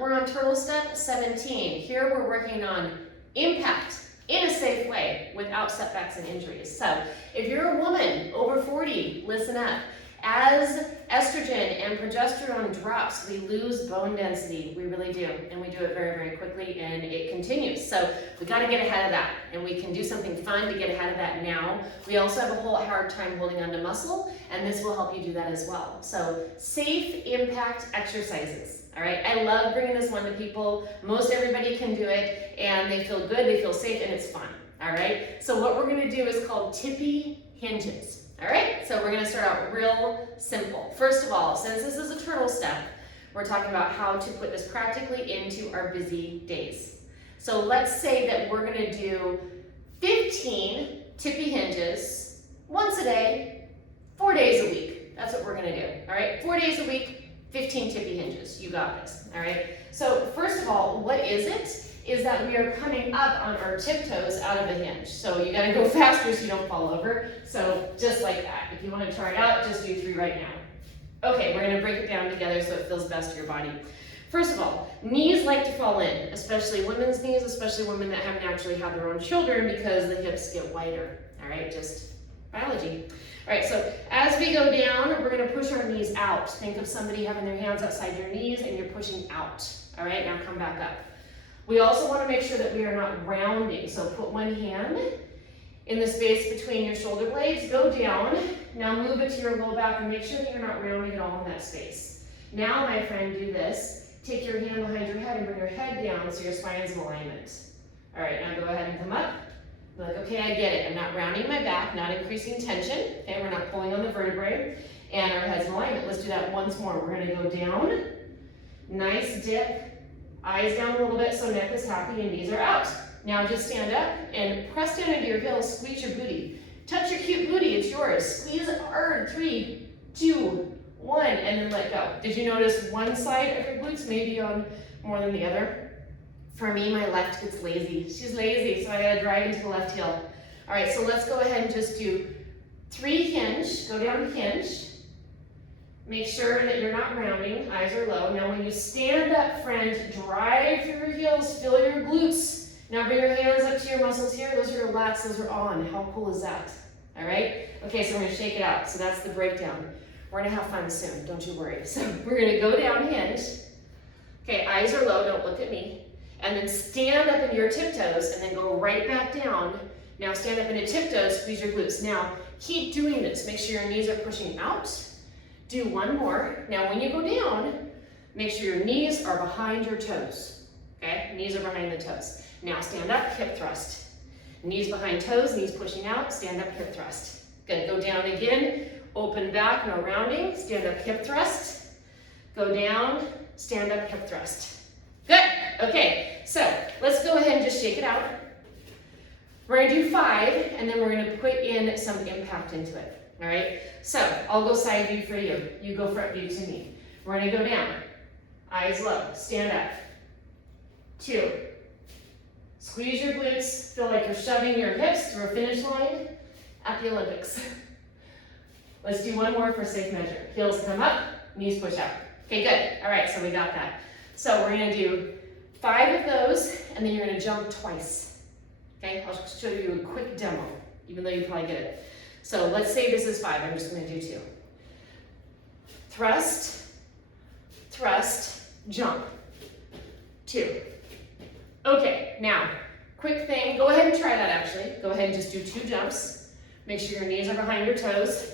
we're on turtle step 17. Here we're working on impact in a safe way without setbacks and injuries. So if you're a woman over 40, listen up. As estrogen and progesterone drops, we lose bone density. We really do, and we do it very, very quickly, and it continues. So we got to get ahead of that, and we can do something fun to get ahead of that now. We also have a whole hard time holding onto muscle, and this will help you do that as well. So safe impact exercises. All right, I love bringing this one to people. Most everybody can do it, and they feel good, they feel safe, and it's fun. All right, so what we're going to do is called tippy hinges. All right, so we're going to start out real simple. First of all, since this is a turtle step, we're talking about how to put this practically into our busy days. So let's say that we're going to do 15 tippy hinges once a day, 4 days a week. That's what we're going to do. All right, 4 days a week, 15 tippy hinges. You got this. All right, so first of all, what is it? Is that we are coming up on our tiptoes out of a hinge. So you gotta go faster so you don't fall over. So just like that. If you wanna try it out, just do 3 right now. Okay, we're gonna break it down together so it feels best to your body. First of all, knees like to fall in, especially women's knees, especially women that have naturally had their own children because the hips get wider. All right, just biology. All right, so as we go down, we're gonna push our knees out. Think of somebody having their hands outside your knees and you're pushing out. All right, now come back up. We also want to make sure that we are not rounding. So put one hand in the space between your shoulder blades, go down. Now move it to your low back and make sure that you're not rounding at all in that space. Now, my friend, do this. Take your hand behind your head and bring your head down so your spine is in alignment. All right, now go ahead and come up. Be like, okay, I get it. I'm not rounding my back, not increasing tension. Okay, we're not pulling on the vertebrae. And our head's in alignment. Let's do that once more. We're going to go down. Nice dip. Eyes down a little bit so neck is happy and knees are out. Now just stand up and press down into your heels, squeeze your booty. Touch your cute booty, it's yours. Squeeze it hard, 3, 2, 1, and then let go. Did you notice one side of your glutes may be on more than the other? For me, my left gets lazy. She's lazy, so I gotta drive into the left heel. All right, so let's go ahead and just do 3 hinge, go down hinge. Make sure that you're not rounding, eyes are low. Now when you stand up, friend, drive through your heels, feel your glutes. Now bring your hands up to your muscles here. Those are your lats, those are on. How cool is that? All right? Okay, so we're gonna shake it out. So that's the breakdown. We're gonna have fun soon, don't you worry. So we're gonna go down hinge. Okay, eyes are low, don't look at me. And then stand up into your tiptoes and then go right back down. Now stand up into tiptoes, squeeze your glutes. Now keep doing this. Make sure your knees are pushing out. Do one more. Now when you go down, make sure your knees are behind your toes. Okay, knees are behind the toes. Now stand up, hip thrust. Knees behind toes, knees pushing out, stand up, hip thrust. Good, go down again, open back, no rounding, stand up, hip thrust. Go down, stand up, hip thrust. Good, okay, so let's go ahead and just shake it out. We're gonna do 5, and then we're gonna put in some impact into it. All right, so I'll go side view for you. You go front view to me. We're gonna go down, eyes low, stand up. 2, squeeze your glutes, feel like you're shoving your hips through a finish line at the Olympics. Let's do one more for safe measure. Heels come up, knees push out. Okay, good, all right, so we got that. So we're gonna do 5 of those, and then you're gonna jump twice. Okay, I'll show you a quick demo, even though you probably get it. So let's say this is 5, I'm just gonna do 2. Thrust, thrust, jump. 2. Okay, now, quick thing, go ahead and try that actually. Go ahead and just do 2 jumps. Make sure your knees are behind your toes.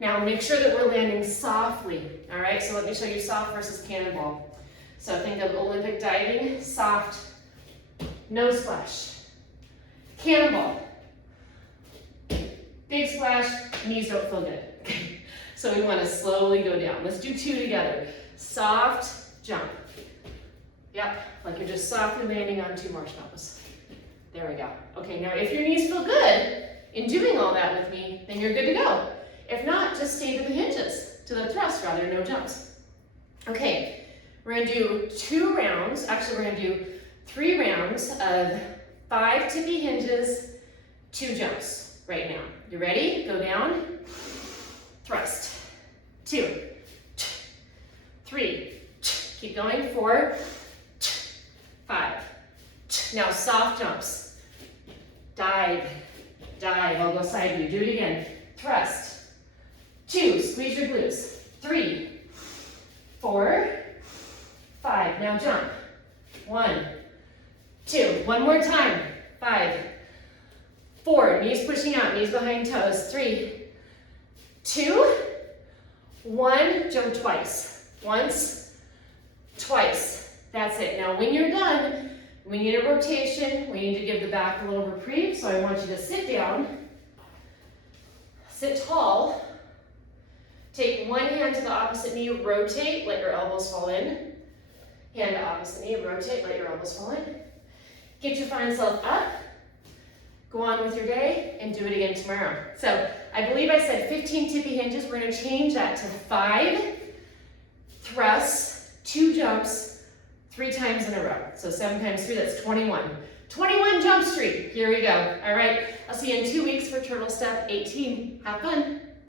Now make sure that we're landing softly, all right? So let me show you soft versus cannonball. So think of Olympic diving, soft, no splash. Cannonball. Big splash, knees don't feel good. So we want to slowly go down. Let's do 2 together. Soft jump. Yep, like you're just softly landing on 2 marshmallows. There we go. Okay, now if your knees feel good in doing all that with me, then you're good to go. If not, just stay to the hinges, to the thrust rather, no jumps. Okay, we're gonna do 2 rounds. Actually, we're gonna do 3 rounds of 5 tippy hinges, 2 jumps. Right now. You ready? Go down. Thrust. 2. 3. Keep going. 4, 5. Now soft jumps. Dive, dive. I'll go side view. Do it again. Thrust. 2, squeeze your glutes. 3, 4, 5. Now jump. 1, 2. One more time. 5, 4. Knees pushing out, knees behind toes. 3, 2, 1. Jump twice. Once, twice. That's it. Now when you're done, we need a rotation. We need to give the back a little reprieve. So I want you to sit down, sit tall. Take one hand to the opposite knee, rotate, let your elbows fall in. Hand to opposite knee, rotate, let your elbows fall in. Get your fine self up. Go on with your day and do it again tomorrow. So I believe I said 15 tippy hinges. We're going to change that to 5 thrusts, 2 jumps, 3 times in a row. So 7 times 3, that's 21. 21 jump streak. Here we go. All right. I'll see you in 2 weeks for Turtle Step 18. Have fun.